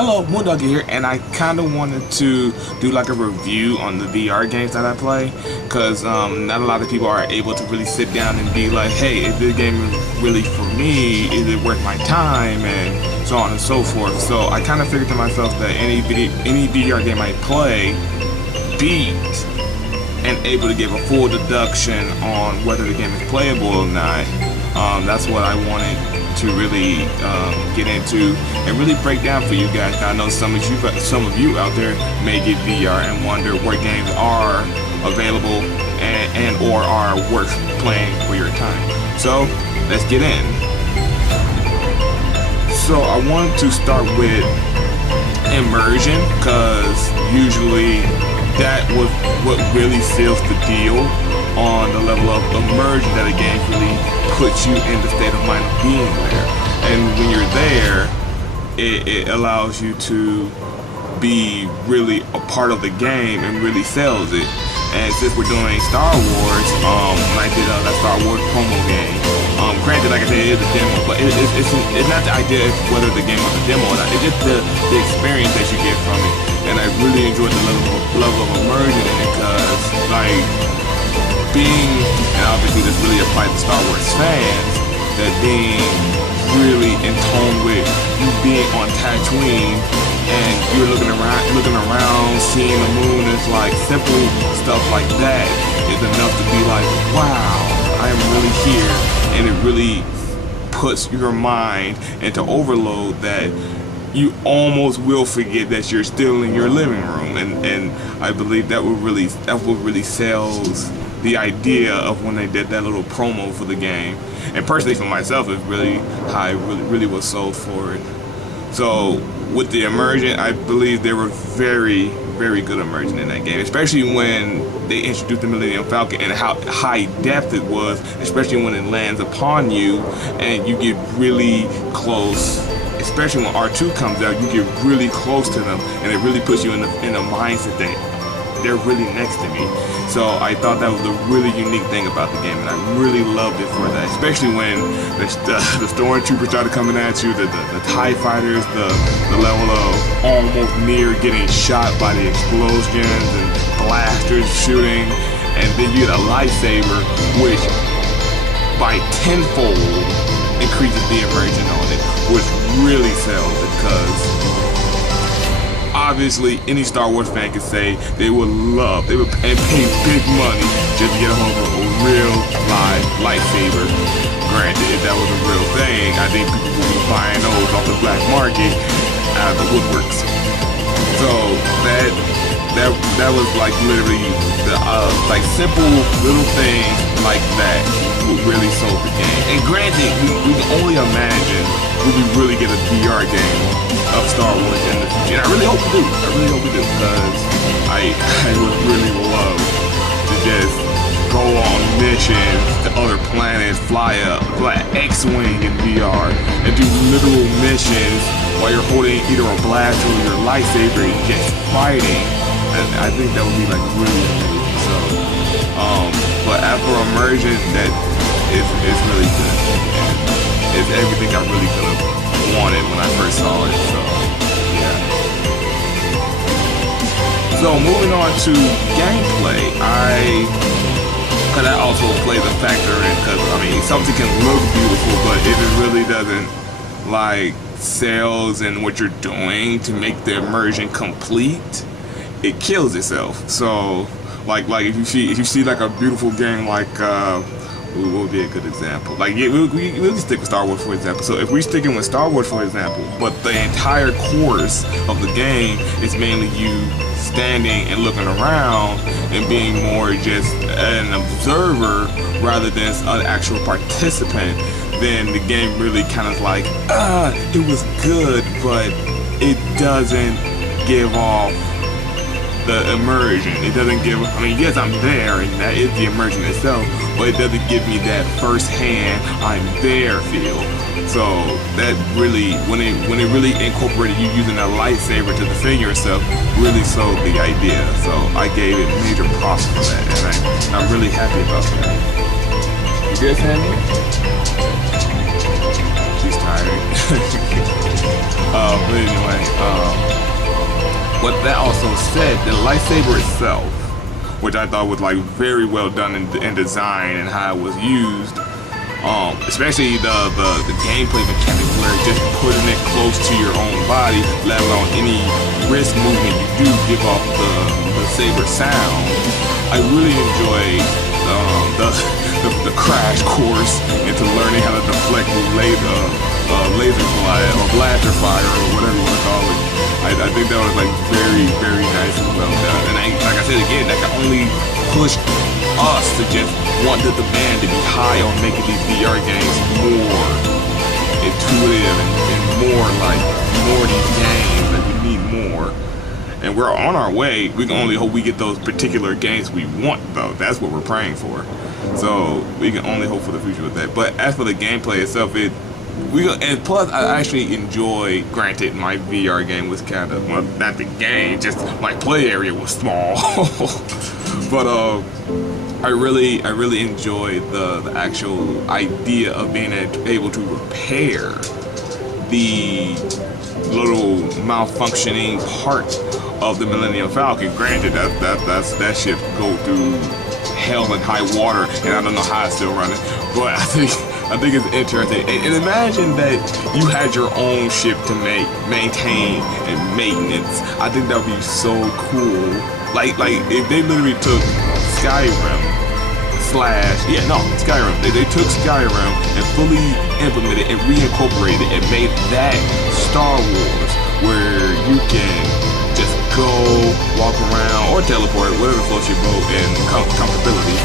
Hello, Moondog here, and I kind of wanted to do like a review on the VR games that I play, because not a lot of people are able to really sit down and be like, hey, is this game really for me? Is it worth my time? And so on and so forth. So I kind of figured to myself that any VR game I play, beat and able to give a full deduction on whether the game is playable or not. That's what I wanted to really get into and really break down for you guys. I know some of you out there may get VR and wonder what games are available and or are worth playing for your time. So let's get in. So I wanted to start with immersion, because usually that was what really seals the deal on the level of immersion that a game really puts you in the state of mind of being there. And when you're there, it allows you to be really a part of the game and really sells it. And since we're doing Star Wars, when I did that Star Wars promo game, granted, like I said, it is a demo, but it's not the idea of whether the game was a demo or not. It's just the experience that you get from it. And I really enjoyed the level of immersion in it, because like being, and obviously this really applies to Star Wars fans, that being really in tone with you being on Tatooine and you're looking around, seeing the moon, is like simple stuff like that is enough to be like, wow, I am really here. And it really puts your mind into overload that you almost will forget that you're still in your living room. And I believe that what really sells the idea of when they did that little promo for the game. And personally for myself, it's really how I really was sold for it. So with the immersion, I believe there were very, very good immersion in that game, especially when they introduced the Millennium Falcon and how high depth it was, especially when it lands upon you and you get really close. Especially when R2 comes out, you get really close to them, and it really puts you in the mindset that they're really next to me. So I thought that was a really unique thing about the game, and I really loved it for that. Especially when the stormtroopers started coming at you, the TIE fighters, the level of almost near getting shot by the explosions and blasters shooting, and then you get a lightsaber, which by tenfold increases the immersion on it, which really sells it, because obviously any Star Wars fan could say they would pay big money just to get a hold of a real live lightsaber. Granted, if that was a real thing, I think people would be buying those off the black market out of the woodworks. So that was like literally the like simple little things like that would really sold the game. And granted, we can only imagine when we really get a VR game of Star Wars in the future. And I really hope we do. Because I would really love to just go on missions to other planets, fly X-Wing in VR, and do literal missions while you're holding either a blaster or your lightsaber and just fighting. And I think that would be like really amazing. So, but after immersion, that is really good. And it's everything I really could have wanted when I first saw it. So, yeah. So moving on to gameplay, that also plays a factor in, because I mean something can look beautiful, but if it really doesn't like sales and what you're doing to make the immersion complete, it kills itself. So like if you see like a beautiful game like what would be a good example? Like we'll stick with Star Wars for example. So if we're sticking with Star Wars for example, but the entire course of the game is mainly you standing and looking around and being more just an observer rather than an actual participant, then the game really kind of like, it was good, but it doesn't give off the immersion. It doesn't give, I mean, yes, I'm there, and that is the immersion itself, but it doesn't give me that first-hand, I'm there feel. So that really, when it really incorporated you using that lightsaber to defend yourself, really sold the idea. So I gave it major props for that, and I'm really happy about that. You good, Sandy? She's tired. But anyway, What that also said, the lightsaber itself, which I thought was like very well done in design and how it was used, especially the gameplay mechanic where just putting it close to your own body, let alone any wrist movement you do give off the saber sound. I really enjoyed the crash course into learning how to deflect laser fire or blaster fire or whatever you want to call it. I think that was like very, very nice and well done. And like I said again, that can only push us to just want the demand to be high on making these VR games more intuitive and more of these games. Like we need more. And we're on our way. We can only hope we get those particular games we want, though. That's what we're praying for. So we can only hope for the future with that. But as for the gameplay itself, and plus I actually enjoy. Granted, my VR game was kind of, well, not the game, just my play area was small. But I really enjoyed the actual idea of being able to repair the little malfunctioning part of the Millennium Falcon. Granted, that ship go through hell and high water, and I don't know how it's still running. But I think it's interesting. And imagine that you had your own ship to maintain and maintenance. I think that would be so cool. Like if they literally took Skyrim. They took Skyrim and fully implemented and reincorporated and made that Star Wars, where you can just go, walk around, or teleport, whatever floats your boat, and comfortability.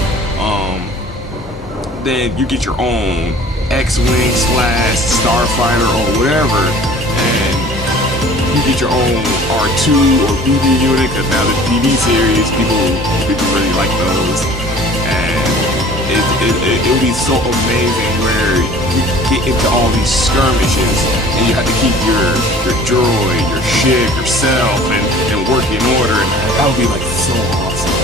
Then you get your own X-Wing / Starfighter or whatever, and you get your own R2 or BB unit, because now the TV series, people really like those. It would be so amazing where you get into all these skirmishes and you have to keep your droid, your ship, yourself, and work in order. And that would be like so awesome,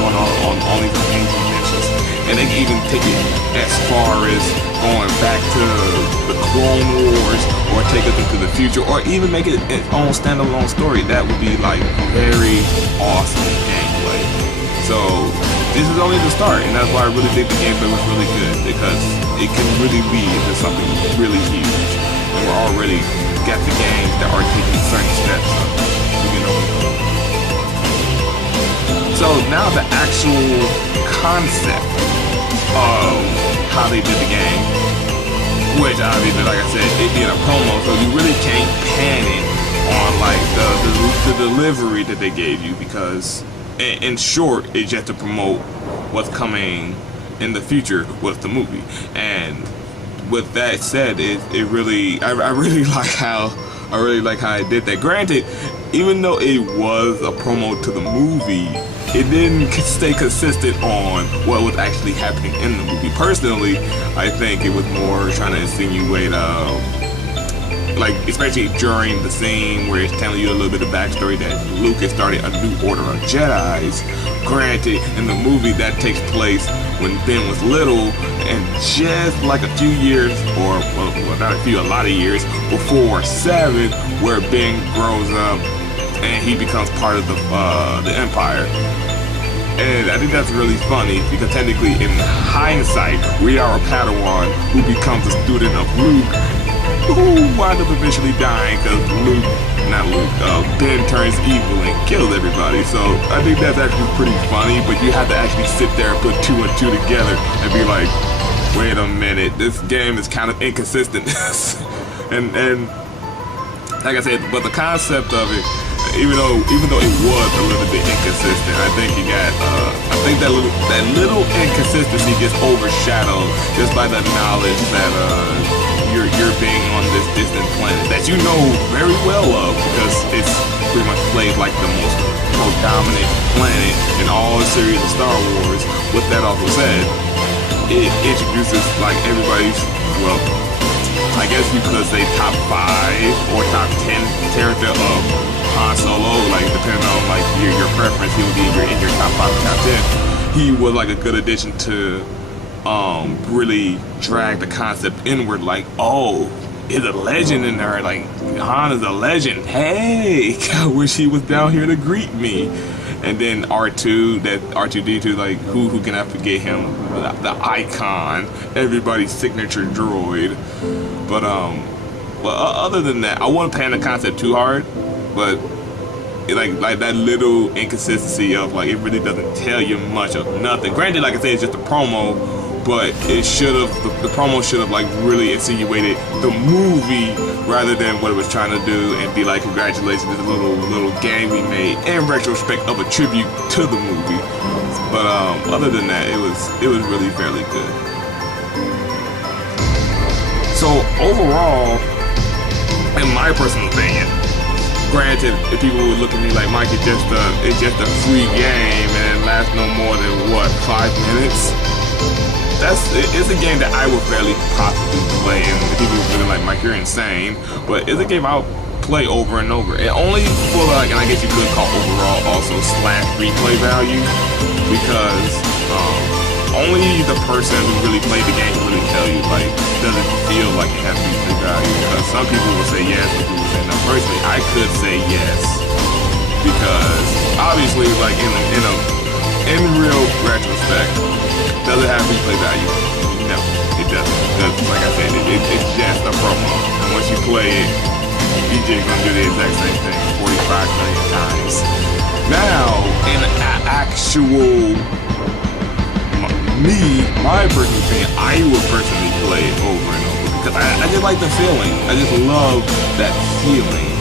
going on these amazing missions. And they can even take it as far as going back to the Clone Wars, or take it into the future, or even make it its own standalone story. That would be like very awesome gameplay. So this is only the start, and that's why I really think the gameplay was really good, because it can really lead into something really huge. And we're already got the games that are taking certain steps up. So now the actual concept of how they did the game, which obviously, like I said, it being a promo, so you really can't pan it on like the delivery that they gave you, because in short, it's just to promote what's coming in the future with the movie. And with that said, I really like how it did that. Granted, even though it was a promo to the movie, it didn't stay consistent on what was actually happening in the movie. Personally, I think it was more trying to insinuate like, especially during the scene where it's telling you a little bit of backstory that Luke has started a new order of Jedis. Granted, in the movie that takes place when Ben was little, and just like a few years, or well not a few, a lot of years before 7, where Ben grows up and he becomes part of the Empire. And I think that's really funny, because technically, in hindsight, we are a Padawan who becomes a student of Luke, who wind up eventually dying because Ben turns evil and kills everybody. So I think that's actually pretty funny, but you have to actually sit there and put 2 and 2 together and be like, wait a minute, this game is kind of inconsistent. and like I said, but the concept of it, even though it was a little bit inconsistent, I think that little inconsistency gets overshadowed just by the knowledge that you're being on this distant planet that you know very well of, because it's pretty much played like the most predominant planet in all the series of Star Wars. With that also said, it introduces like everybody's, well, I guess you could say top 5 or top 10 character of Han Solo, like depending on like your preference, he would be in your top 5 or top 10. He was like a good addition to really drag the concept inward, like, oh, is a legend in there. Like, Han is a legend. Hey, I wish he was down here to greet me. And then R2, that R2D2, like, who can I forget him? The icon, everybody's signature droid. But well, other than that, I wouldn't pan the concept too hard, but like that little inconsistency of like it really doesn't tell you much of nothing. Granted, like I said, it's just a promo, but it should have the promo should have like really insinuated the movie rather than what it was trying to do and be like, congratulations, this little game we made in retrospect of a tribute to the movie. But other than that, it was really fairly good. So overall, in my personal opinion, granted, if people would look at me like, Mike, it's just a free game and it lasts no more than what, 5 minutes? It's a game that I would fairly possibly play, and people would be like, Mike, you're insane. But it's a game I'll play over and over. And only for like, and I guess you could call overall also / replay value, because only the person who really played the game can really tell you, like, does it feel like it has replay value? Because some people will say yes, some people will say no. Personally, I could say yes, because obviously, like in real retrospect, does it have replay value? No, it doesn't. Because, like I said, it's just a promo, and once you play it, DJ's gonna do the exact same thing 45 million times. Now, in actual my personal opinion, I would personally play it over and over because I just like the feeling. I just love that feeling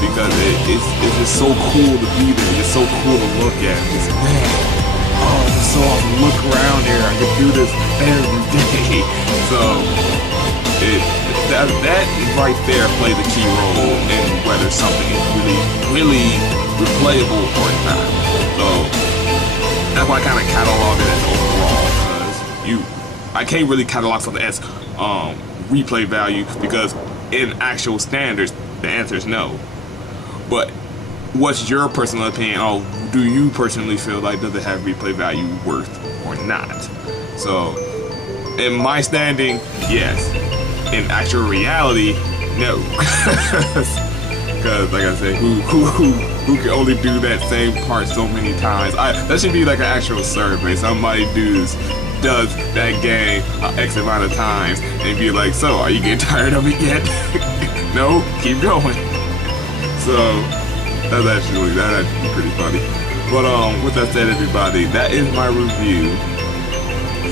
because it's just so cool to be there. It's so cool to look at. It's, man, oh, it's so awesome. Look around here. I can do this every day. So that right there plays a key role in whether something is really replayable or not. So that's why I kind of catalog it as overall. I can't really catalog something as replay value because in actual standards the answer is no. But what's your personal opinion? Oh, do you personally feel like does it have replay value worth or not? So in my standing, yes. In actual reality, no. Because like I said, who can only do that same part so many times? That should be like an actual survey. Somebody does that game X amount of times and be like, so are you getting tired of it yet? No, keep going. So that's actually pretty funny. But with that said, everybody, that is my review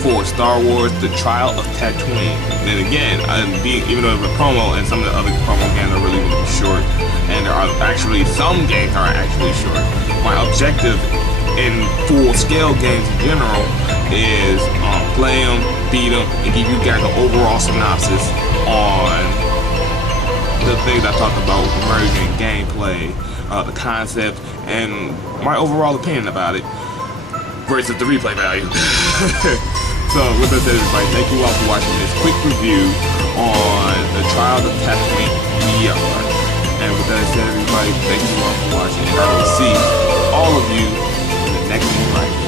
for Star Wars: The Trial of Tatooine. And again, even though it's a promo and some of the other promo games are really short, and there are actually some games are actually short, my objective in full-scale games in general is play them, beat them, and give you guys an overall synopsis on the things I talked about with immersion, gameplay, the concept, and my overall opinion about it versus the replay value. So with that said, everybody, thank you all for watching this quick review on the Trial of Tatooine VR. And with that said, everybody, thank you all for watching, and I will see all of you in the next one.